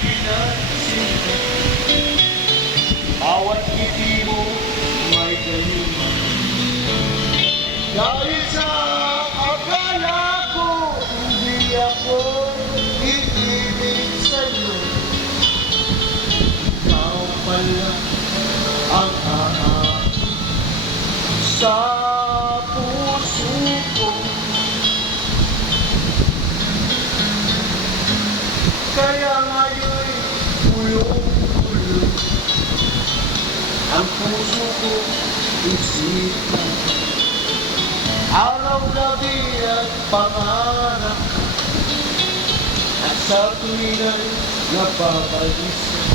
pinansin. Bawat ngiti mo may galing. Dahil sa akala ko, hindi ako iibig sa'yo. Ikaw pala ang sa puso ko. Kaya ngayon'y ulong-ulong ang puso ko isipan. Araw-gabi at pangarap at sa tuwina'y napapalisan.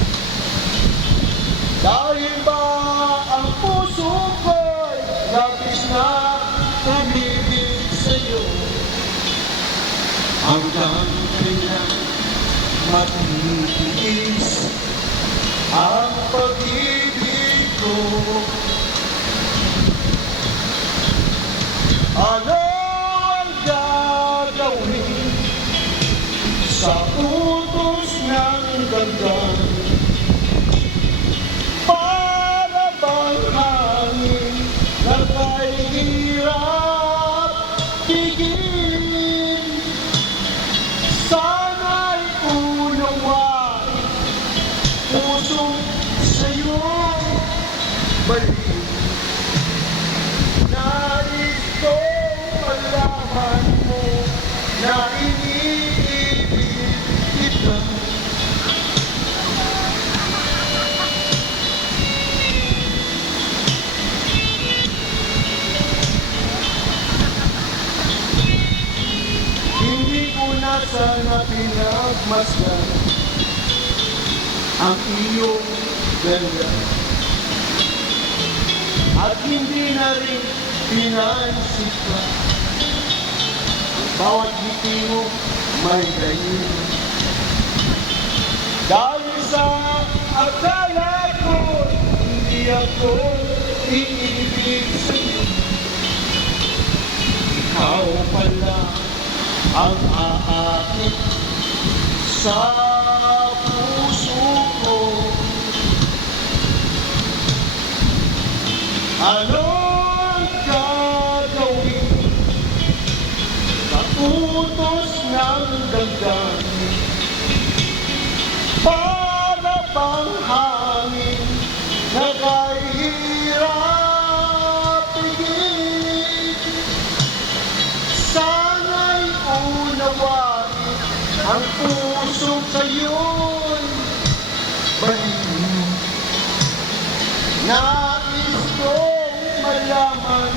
Dahil ba ang puso ko'y labis na umibig sa'yo, hanggang kailan matitiis ang pag-ibig ko. Ano ang gagawin sa utos ng damdamin? Para bang hangin na kay hirap tigilin? Sana'y unawain pusong sa'yo balik. Nais kong malaman mo na iniibig kita. Hindi ko na sana pinagmasdan ang iyong ganda, at hindi na rin pinansin pa. Bawat ngiti mo may galing. Dahil sa akala ko, hindi ako iibig sa'yo. Ikaw pala ang aakit sa puso ko. Anong gagawin sa utos ng damdamin? Para bang hangin na kahirap tigil? Sana'y unawain ang puso sa'yo'y baliw. Nais kong malaman